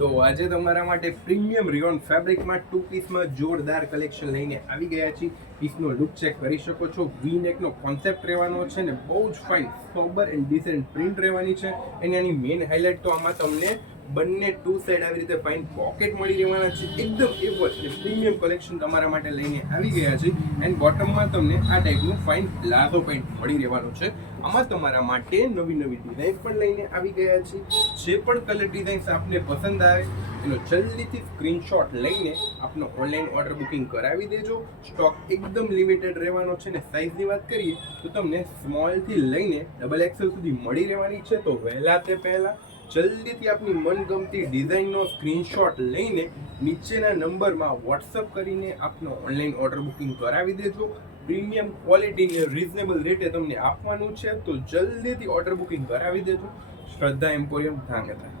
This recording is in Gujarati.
તો આજે તમારા માટે પ્રીમિયમ રિયોન ફેબ્રિકમાં 2 પીસમાં જોરદાર કલેક્શન લઈને આવી ગયા છીએ. પીસનો લુક ચેક કરી શકો છો. વી નેકનો કોન્સેપ્ટ રહેવાનો છે ને બહુ જ fine sober and descent print રહેવાની છે. અને આની મેઇન હાઇલાઇટ તો આમાં તમને બંને ટુ સાઈડ આવી રીતે ફાઇન પોકેટ મળી રહેવાના છે. એકદમ એવર અને પ્રીમિયમ કલેક્શન તમારા માટે લઈને આવી ગયા છે. એન્ડ બોટમમાં તમને આ ટાઈપનું ફાઇન પ્લાઝો પેન્ટ મળી રહેવાનું છે. આમાં તમારા માટે નવી નવી ડિઝાઇન પણ લઈને આવી ગયા છે. જે પણ કલર ડિઝાઇન્સ આપને પસંદ આવે એનો જલ્દીથી સ્ક્રીનશોટ લઈને આપનો ઓનલાઈન ઓર્ડર બુકિંગ કરાવી દેજો. સ્ટોક એકદમ લિમિટેડ રહેવાનો છે ને સાઇઝની વાત કરીએ તો તમને સ્મોલથી લઈને XXL સુધી મળી રહેવાની છે. તો વહેલા તે પહેલાં જલ્દીથી આપની મનગમતી ડિઝાઇનનો સ્ક્રીનશોટ લઈને નીચેના નંબરમાં વોટ્સઅપ કરીને આપનો ઓનલાઈન ઓર્ડર બુકિંગ કરાવી દેજો. પ્રીમિયમ ક્વોલિટીને રિઝનેબલ રેટે તમને આપવાનું છે. તો જલ્દીથી ઓર્ડર બુકિંગ કરાવી દેજો. શ્રદ્ધા એમ્પોરિયમ ધાંગધ્રા.